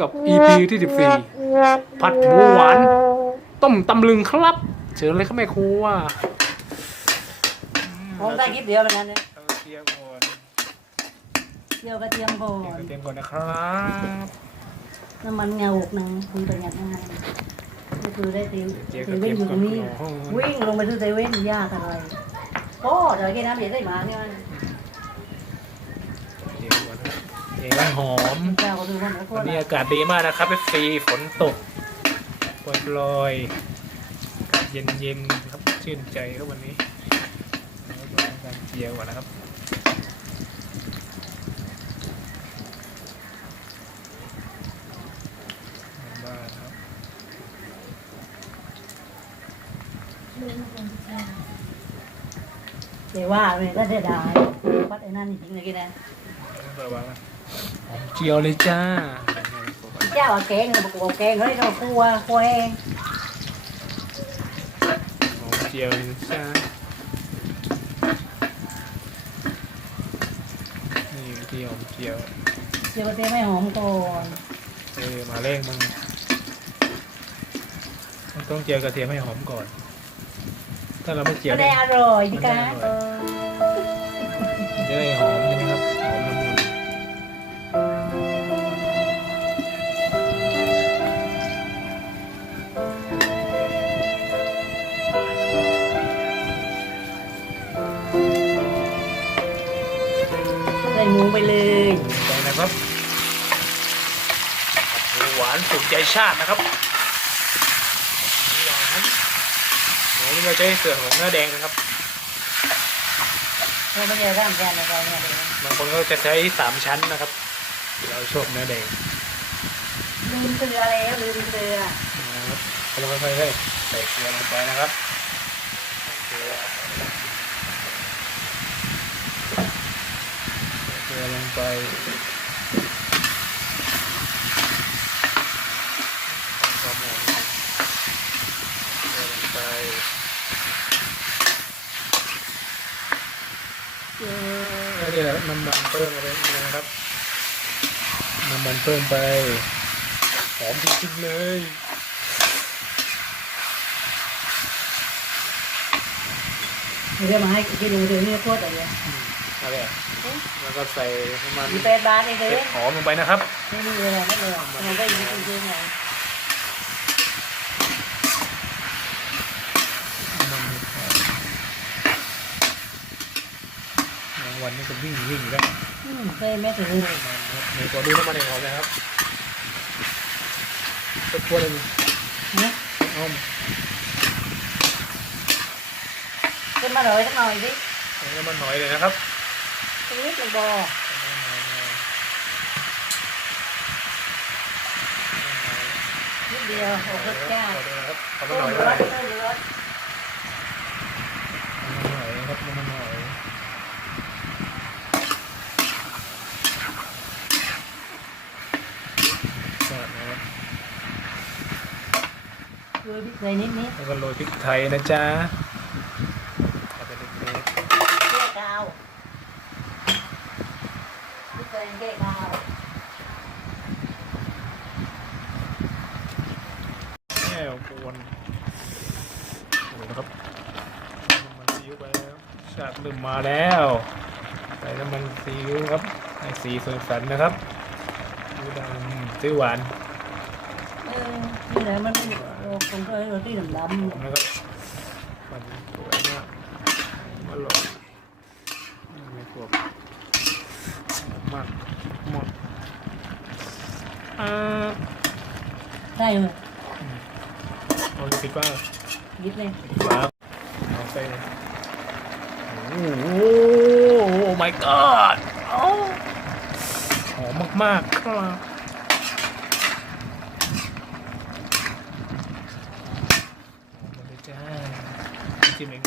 กับ EP ที่ 14 ผัดหมูหวาน ต้มตำลึงครับ เชิญเลยครับแม่ครัวผมได้คลิปเดียวแล้วกันเนี่ยเอาเทียมก่อนเดียวกระเทียมก่อเทียมกระเทีนยมก่อนนะครับน้ำมันเงาหกหนึ่งคุณประหยัดง่ายก็คือได้ตีเจียวเซกระเทีเว่ยนมอยู่ก่ตอรนงนี้โอ้โหวิ่งลงไปที่เซเว่นยากอะไรโอ้เดี๋ยวกินน้ำเดี๋ยวได้มาเนี่ยมั เทียมหอมเจ้าก็ดูว่าไหนพววักนนี้อากาศดีมากนะครับเอฟซีฝนตกปล่อยปลอยอากาศเย็นๆครับชื่นใจครับวันนี้แล้วก็ทำการเจียวก่อนนะครับบ้านครับเดี๋ยวว่าเลยก็เสียดายวัดไอ้นั่นจริงๆเลยกินนะเปิดวางนะหอม เจียวเลยจ้า เจ้าเอาแกงเลยบอกว่าแกงเฮ้ยเราคั่วคั่วเองหอมเจียวเลยจ้า นี่ที่หอมเจียวเจียวกระเทียมไม่หอมก่อนเออมาเร่งมึงต้องเจียวกระเทียมให้หอมก่อน ถ้าเราไม่เจียวก็เนี่ได้ยอร่อยดีกันมันจะได้หอมใช่ไหมครับหอมละมุน ใส่หมูไปเลยไปนะครับหมูหวานสุดใจชาตินะครับหมูหวานเดี๋ยวนี้เราจะให้เสือของเนื้อแดงนะครับเราไม่ได้ร่างแกนอะไรเนี่ยบางคนก็จะใช้สามชั้นนะครับเราชอบเนื้อแดงลืมเกลือแล้วลืมเกลือนะครับเราค่อยๆใส่เกลือลงไปนะครับเกลือเกลื อลงไปทำความหอมเกลือลงไปแล้วนี่แหละน้ำมันเพิ่มอะไรนะครับ น้ำมันเพิ่มไปหอมจริงๆเลยเดี๋ยวมาให้กินเดี๋ยวนี้โคตรอะไร อะไรอะแล้วก็ใส่น้ำมันมีแปดบาทเองเลเผ็ยดหอมลงไปนะครับไม่มีอะไรไม่เลยมันได้ยินจริงๆเลยมันบางวันนี่ก็วิ่งวิ่งอยู่แล้วอืมเคยไม่ถึงนี่ขอดูน้ำมันในหอมนะครับสักขวดหนึงนะอ้อมขึ้นมาเลยสักหน่อยดิเอาน้ำมันหน่อยเลยนะครับตรงนี้เป็นบอนิดเดียวโอ้โหแก้วขอดูนะครับเอาต้มานหน่อยเลืก็อได้ดต้นเลือดน้ำมันหน่อยนะครับ น้ำมันหน่อยสอดนะครับคือพริกไทยนิดนิด แล้วก็โรยพริกไทยนะจ๊ะเอาไปเล็ก แก้กาวพริกไทยแก้กาว ๆ แก้วกวนโอ้โหนะครับน้ำมันซีอิ๊วไปแล้วชาติเริ่มมาแล้วใส่น้ำมันซีอิ๊วครับให้สีสวยสันนะครับซีอิ๊วดำซีอิ๊วหวานเออนี่แหละมันโอ้คงเคยโรตีดำนะครับมันสวยมากอร่อยไม่พวกมากหมดอ่าๆได้เลย เอาสิบว่ายิบเลยครับเอาไปโอ้โห my god โอ้หอมมากๆครับหอมเลยจ้าจิ้มเอง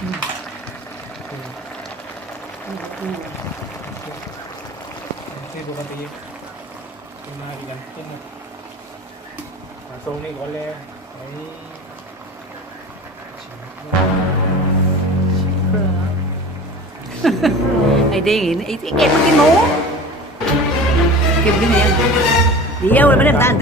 อืมโอ้อืมอืมที่ปกติกินมาดีกันกินมา มาทรงนี้ก่อนเลยไอ้ดิ้งไอ้ที่เก็บมากินหมูเก็บที่ไหนเดี๋ยวไม่ได้ตาน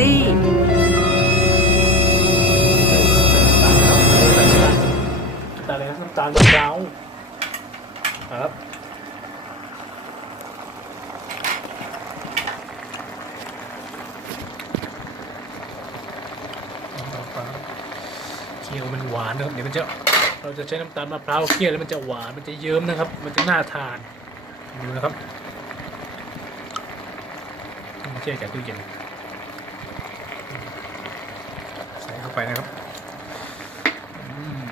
จะใช้น้ำตาลมะพร้าวเคี่ยวแล้วมันจะหวานมันจะเยิ้มนะครับ มันจะน่าทานดูนะครับไม่ใช่จากตู้เย็นใส่เข้าไปนะครับอืม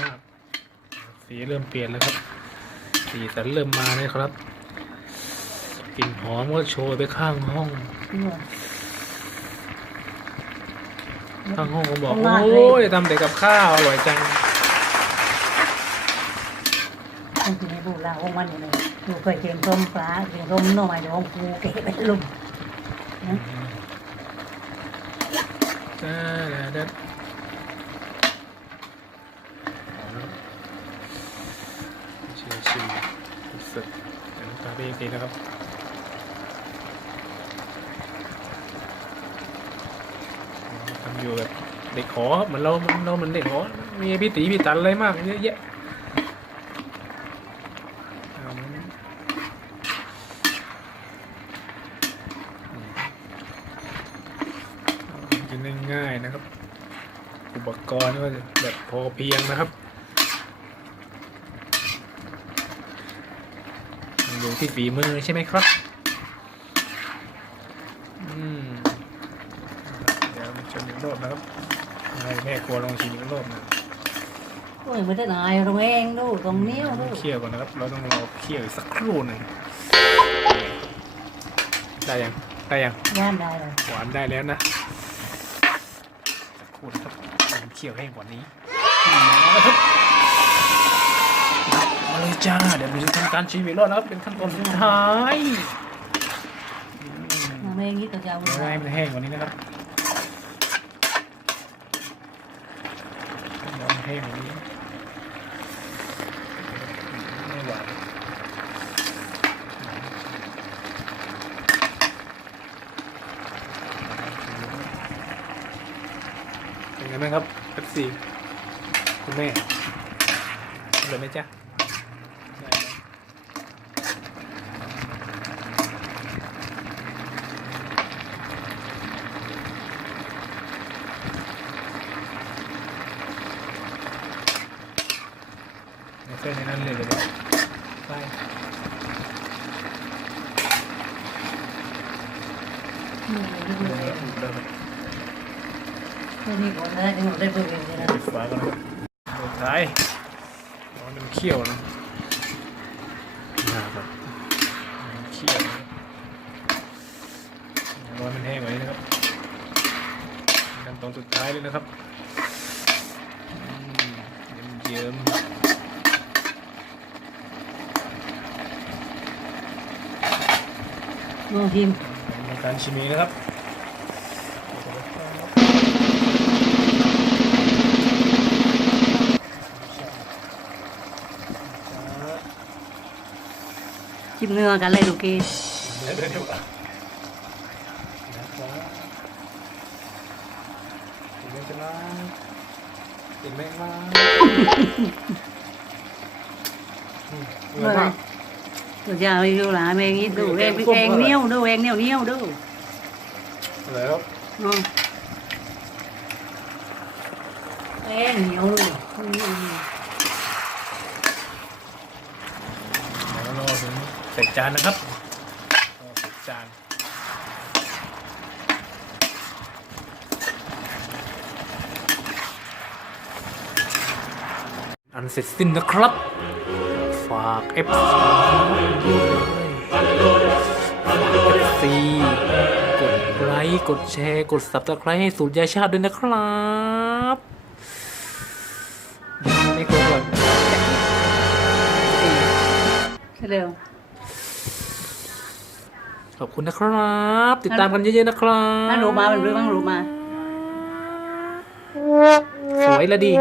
มากสี เริ่มเปลี่ยนแล้วครับ สีสันเริ่มมาเลยครับกลิ่นหอมก็โชยไปข้างห้อง ข้างห้องก็บอกข้างล่างโอ้ยทำแต่กับข้าวอร่อยจังต้องกินให้ดูลาของมันอยู่เลยดูเคยเก่งต้มปลาเก่งต้มหน่อไม้เดี๋ยวของกูเก็บไปลุมนะ จ้าเด็ดชิมชิมสุด ๆน้ำตาลดีๆนะครับทำอยู่แบบเด็กขอเหมือนเราเหมือนเราเหมือนเด็กขอมีพี่ตีพี่ตันอะไรมากเยอะแยะเอามันกินง่ายๆนะครับ อุปกรณ์ก็แบบพอเพียงนะครับ อยู่ที่ฝีมือใช่ไหมครับอืมเดี๋ยวมาชมอีกรอบนะครับให้แม่ครัวลองชิมอีกรอบนะโอ้ยไม่ได้นายเราเองดูตรงเนี้ยดูเคี่ยวก่อนนะครับ เราต้องรอเคี่ยวอีกสักครู่หนึ่งได้ยังได้ยังย่านได้เลยหวานได้แล้วนะสักครู่นะครับให้มันเคี่ยวแห้งกว่านี้มาครับมา เลยจ้า เดี๋ยวเราจะทำการชิมอีกรอบนะครับ เป็นขั้นตอนสุดท้ายอืมน้ำเองนี่ก็จะเอาเดี๋ยวให้มันแห้งกว่านี้นะครับเดี๋ยวมันแห้งกว่านี้ไม่หวานเป็นไงบ้างครับเอฟซีคุณแม่เลยไหมจ๊ะได้ไหม ในเส้นในนั้นเลยเลยไปนี่ดูเดี๋ยวเลยเริ่มตัวนี้ก่อนนะที่หนูได้เบอร์เองนะปิดฝากันนสุดท้ายร้อนมันเคี่ยวนะนะครับมันเคี่ยวร้อนมันแห้งไว้นะครับขั้นตอนสุดท้ายเลยนะครับอืมเยิ้มล องชิมๆในการชิมเองนะครับชิมเนื้อกันเลยดูกีเดี๋ยวเดี๋ยวเดี๋ยวนะครับกินไหมจ๊ะกินไหมล่ะอืม อร่ากตัวจะเอาอยู่หลาเองนี่ดูเองเองเนี้ยวดูเองเนี้ยวเนี้ยวดูแล้วอืมเองเหนียวเลยแล้วรอถึงใส่จานนะครับใส่จานอันเสร็จสิ้นนะครับ ฝาก F FC กดไลค์กดแชร์ กด subscribe ให้สูตรยาชาติด้วยนะครับไม่กดก่อนเร็วขอบคุณนะครับ ติดตามกันเยอะๆนะครับนั่นรู้มาเป็นเรื่องบ้างรู้มา สวยและดี